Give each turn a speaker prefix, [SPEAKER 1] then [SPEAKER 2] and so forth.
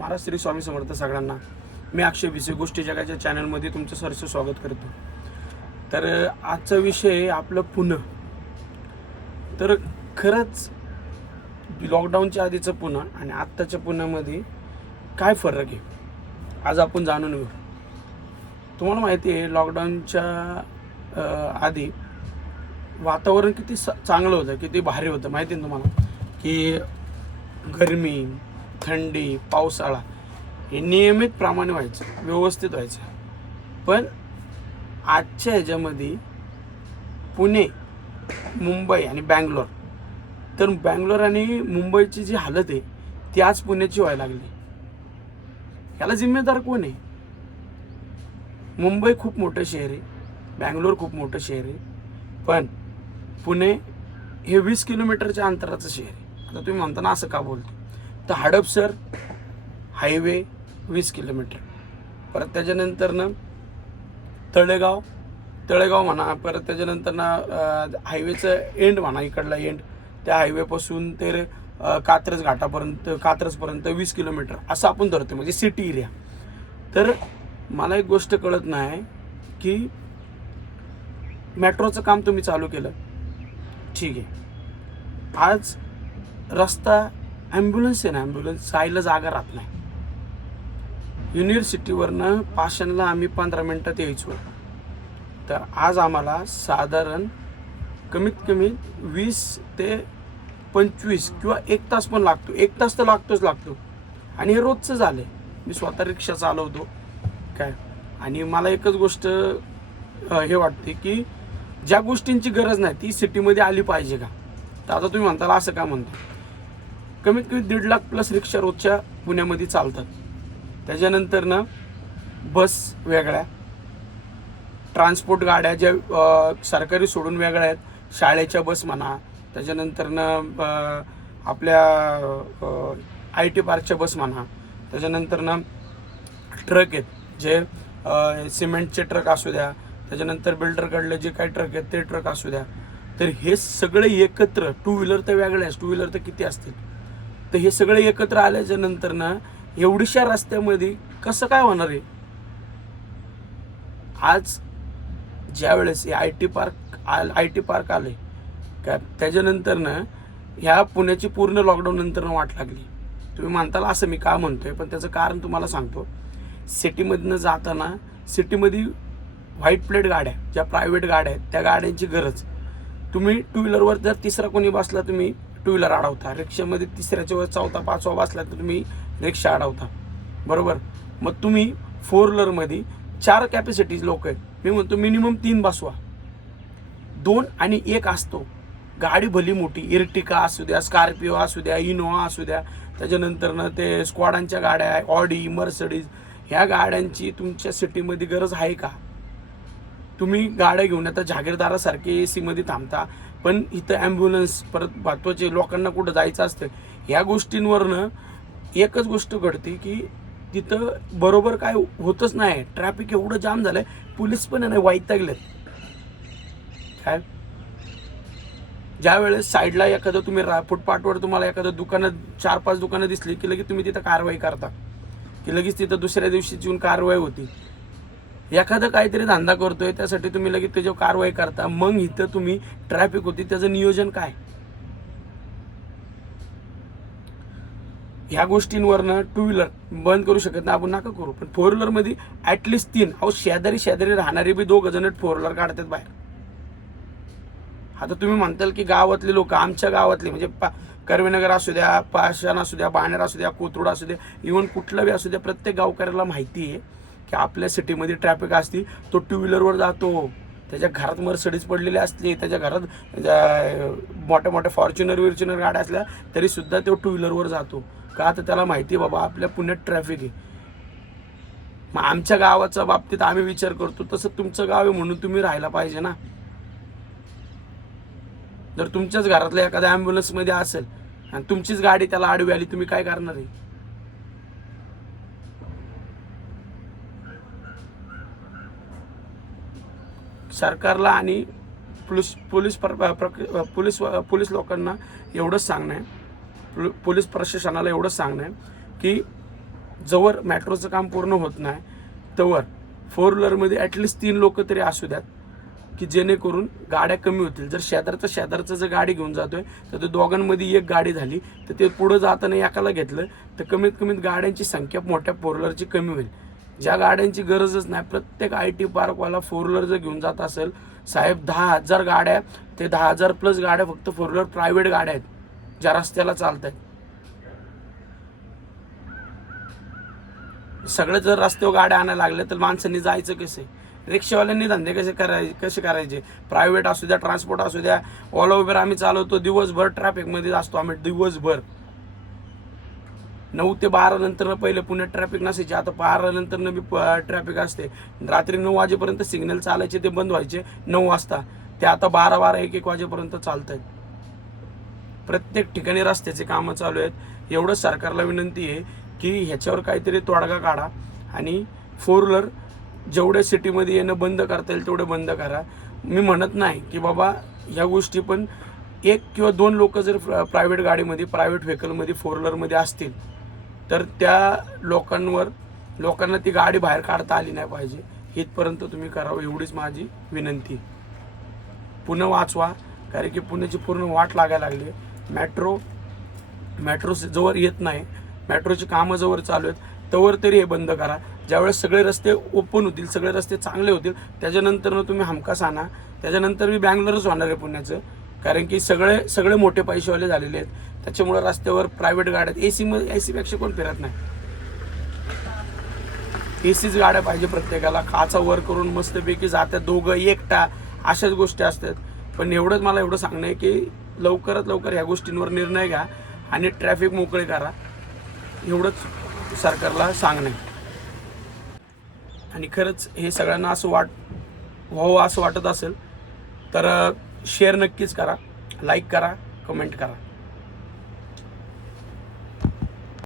[SPEAKER 1] महाराज श्री स्वामी समर्थ सगळ्यांना मी अक्षय विसे गोष्टी जगाच्या चॅनलमध्ये तुमचं सरचं स्वागत करतो. तर आजचा विषय आपलं पुणं. तर खरंच लॉकडाऊनच्या आधीचं पुणं आणि आत्ताच्या पुण्यामध्ये काय फरक आहे? आज आपण जाणून घेऊ. तुम्हाला माहिती आहे लॉकडाऊनच्या आधी वातावरण किती स- चांगलं होतं किती भारी होतं. माहिती आहे ना तुम्हाला? की गरमी थंडी पावसाळा हे नियमित प्रमाणे व्हायचं व्यवस्थित व्हायचं. पण आजच्या ह्याच्यामध्ये पुणे मुंबई आणि बँगलोर तर बँगलोर आणि मुंबईची जी हालत आहे ती आज पुण्याची व्हायला लागली. याला जिम्मेदार कोण आहे? मुंबई खूप मोठं शहर आहे बँगलोर खूप मोठं शहर आहे पण पुणे हे वीस किलोमीटरच्या अंतराचं शहर आहे. आता तुम्ही म्हणता ना असं का बोलतो तर हडपसर हायवे वीस किलोमीटर. परत त्याच्यानंतरनं तळेगाव तळेगाव म्हणा परत त्याच्यानंतर ना हायवेचं एंड म्हणा इकडला एंड त्या हायवेपासून ते कात्रज घाटापर्यंत कात्रजपर्यंत वीस किलोमीटर. असं आपण धरतो म्हणजे सिटी एरिया तर मला एक गोष्ट कळत नाही की मेट्रोचं काम तुम्ही चालू केलं. ठीक आहे. आज रस्ता ॲम्ब्युलन्स आहे ना ॲम्ब्युलन्स जायला जागा राहत नाही. युनिव्हर्सिटीवरनं पाषाणला आम्ही पंधरा मिनटात यायचो तर आज आम्हाला साधारण कमीत कमी वीस ते पंचवीस किंवा एक तास पण लागतो. एक तास तर लागतोच लागतो. आणि हे रोजचं झालं आहे मी स्वतः रिक्षा चालवतो. काय? आणि मला एकच गोष्ट हे वाटते की ज्या गोष्टींची गरज नाही ती सिटीमध्ये आली पाहिजे का? तर आता तुम्ही म्हणताल असं का म्हणता? कमीत कमी दीड लाख प्लस रिक्षा रोजच्या पुण्यामध्ये चालतात. त्याच्यानंतर ना बस वेगळ्या ट्रान्सपोर्ट गाड्या ज्या सरकारी सोडून वेगळ्या आहेत शाळेच्या बस म्हणा त्याच्यानंतर ना आपल्या आय टी पार्कच्या बस म्हणा त्याच्यानंतर ना ट्रक आहेत जे सिमेंटचे ट्रक असू द्या त्याच्यानंतर बिल्डरकडले जे काही ट्रक आहेत ते ट्रक असू द्या. तर हे सगळे एकत्र टू व्हीलर तर वेगळ्याच टू व्हीलर तर किती असतील? तर हे सगळे एकत्र आल्याच्यानंतर ना एवढीशा रस्त्यामध्ये कसं काय होणार आहे आज ज्या वेळेस हे I T park I T park आले का त्याच्यानंतर ना ह्या पुण्याची पूर्ण लॉकडाऊन नंतर वाट लागली. तुम्ही म्हणताल असं मी का म्हणतोय पण त्याचं कारण तुम्हाला सांगतो. सिटीमधनं जाताना सिटीमध्ये व्हाईट प्लेट गाड्या ज्या प्रायव्हेट गाड्या आहेत त्या गाड्यांची गरज. तुम्ही टू व्हीलरवर जर तिसरा कोणी बसला तुम्ही टू व्हीलर अडवता. रिक्षामध्ये तिसऱ्याच्या वर चौथा पाचवा बसला तर तुम्ही रिक्षा अडवता. बरोबर? मग तुम्ही फोर व्हीलरमध्ये चार कॅपॅसिटीज लोक आहेत. मी म्हणतो मिनिमम तीन बसवा. दोन आणि एक असतो. गाडी भली मोठी. इर्टिका असू द्या स्कॉर्पिओ असू द्या इनोवा असू द्या. त्याच्यानंतर ना ते स्क्वॉडांच्या गाड्या ऑडी मर्सडीज ह्या गाड्यांची तुमच्या सिटीमध्ये गरज आहे का? तुम्ही गाड्या घेऊन आता जागीरदारासारखे ए सीमध्ये थांबता पण इथं ॲम्ब्युलन्स परत महत्त्वाचे लोकांना कुठं जायचं असतं ह्या गोष्टींवरनं एकच गोष्ट घडते की तिथं बरोबर काय होतच नाही. ट्रॅफिक एवढं जाम झालंय पोलीस पण आहे ना वैतागलेत. काय? ज्या वेळेस साईडला एखादं तुम्ही रा- फुटपाथवर तुम्हाला एखादं दुकानं चार पाच दुकानं दिसली की लगेच तुम्ही तिथं कारवाई करता. की लगेच तिथं दुसऱ्या दिवशी येऊन कारवाई होती. एखादं काहीतरी धंदा करतोय त्यासाठी तुम्ही लगेच त्याच्यावर कारवाई करता. मग इथं तुम्ही ट्रॅफिक होती त्याचं नियोजन काय? ह्या गोष्टींवरनं टू व्हीलर बंद करू शकत नाही आपण नका करू. पण फोर व्हीलरमध्ये ॲटलिस्ट तीन अहो शेजारी शेजारी राहणारे बी दोघ जण फोर व्हीलर काढतात बाहेर. आता तुम्ही म्हणताल की गावातले लोक आमच्या गावातले म्हणजे पा कर्वेनगर असू द्या पाषाण असू द्या बाणेर असू द्या कोथरूड असू द्या इव्हन कुठलं बी असू द्या प्रत्येक गावकऱ्याला माहिती आहे की आपल्या सिटीमध्ये ट्रॅफिक असती तो टू व्हीलरवर जातो. त्याच्या घरात मर्सडीज पडलेली असली त्याच्या घरात मोठ्या मोठ्या फॉर्च्युनर विर्च्युनर गाड्या असल्या तरीसुद्धा तो टू व्हीलरवर जातो. का तर त्याला माहिती आहे बाबा आपल्या पुण्यात ट्रॅफिक आहे. मग आमच्या गावाच्या बाबतीत आम्ही विचार करतो तसं तुमचं गाव आहे म्हणून तुम्ही राहायला पाहिजे ना. जर तुमच्याच घरातल्या एखाद्या ॲम्ब्युलन्समध्ये असेल आणि तुमचीच गाडी त्याला आडवी आली तुम्ही काय करणार आहे? सरकारला आणि पोलीस पोलीस प्र प्रक- पोलीस पोलीस लोकांना एवढंच सांगणं आहे. पोलीस प्रशासनाला एवढंच सांगणं आहे की जवळ मेट्रोचं काम पूर्ण होत नाही तवर फोर व्हीलरमध्ये ॲटलिस्ट तीन लोक तरी असू द्यात की जेणेकरून गाड्या कमी होतील. जर शेजारचं शेजारचं जर गाडी घेऊन जातोय तर ते दोघांमध्ये एक गाडी झाली तर ते पुढं जाताना एकाला घेतलं तर कमीत कमीत गाड्यांची संख्या मोठ्या फोर व्हीलरची कमी होईल. ज्या गाड्यांची गरजच नाही. प्रत्येक आय टी पार्कवाला फोर व्हीलर जर घेऊन जात असेल साहेब दहा हजार गाड्या ते दहा हजार प्लस गाड्या फक्त फोर व्हीलर प्रायव्हेट गाड्या आहेत ज्या रस्त्याला चालत आहेत सगळे जर रस्त्यावर गाड्या आणायला लागल्या तर माणसांनी जायचं कसे? रिक्षावाल्यांनी धंदे कसे करायचे कसे करायचे? प्रायव्हेट असू द्या ट्रान्सपोर्ट असू द्या. ओला उबेर आम्ही चालवतो दिवसभर ट्रॅफिकमध्ये असतो आम्ही दिवसभर. नऊ ते बारा नंतर पहिले पुण्यात ट्रॅफिक नसायचे. आता बारा नंतर बी ट्रॅफिक असते. रात्री नऊ वाजेपर्यंत सिग्नल चालायचे ते बंद व्हायचे नऊ वाजता. ते आता बारा बारा एक एक वाजेपर्यंत चालत आहेत प्रत्येक ठिकाणी रस्त्याचे कामं चालू आहेत. एवढं सरकारला विनंती आहे की ह्याच्यावर काहीतरी तोडगा काढा आणि फोर व्हीलर जेवढ्या सिटीमध्ये येणं बंद करता येईल तेवढं बंद करा. मी म्हणत नाही की बाबा ह्या गोष्टी पण एक किंवा दोन लोक जर प्रायव्हेट गाडीमध्ये प्रायव्हेट व्हेकलमध्ये फोर व्हीलरमध्ये असतील तर त्या लोकांवर लोकांना ती गाडी बाहेर काढता आली नाही पाहिजे. इथपर्यंत तुम्ही करावं एवढीच माझी विनंती. पुणे वाचवा कारण की पुण्याची पूर्ण वाट लागायला लागली. मेट्रो मेट्रो जवळ येत नाही. मेट्रोची कामं जवळ चालू आहेत. तवर तरी हे बंद करा. ज्यावेळेस सगळे रस्ते ओपन होतील सगळे रस्ते चांगले होतील त्याच्यानंतर तुम्ही हमखास आणा. त्याच्यानंतर मी बँगलोरच होणार आहे पुण्याचं. कारण की सगळे सगळे मोठे पैसेवाले झालेले आहेत. त्याच्यामुळे रस्त्यावर प्रायव्हेट गाड्या ए मध्ये ए पेक्षा कोण फिरत नाही. एसीच गाड्या पाहिजे प्रत्येकाला. खाचा वर करून मस्तपैकी जात्या दोघं एकटा. अशाच गोष्टी असतात. पण एवढंच मला एवढं सांगणं आहे की लवकरात लवकर ह्या गोष्टींवर निर्णय घ्या आणि ट्रॅफिक मोकळे करा. एवढंच सरकारला सांगणं आणि खरंच हे सगळ्यांना असं वाट व्हावं असं वाटत असेल तर शेअर नक्कीच करा लाईक करा कमेंट करा.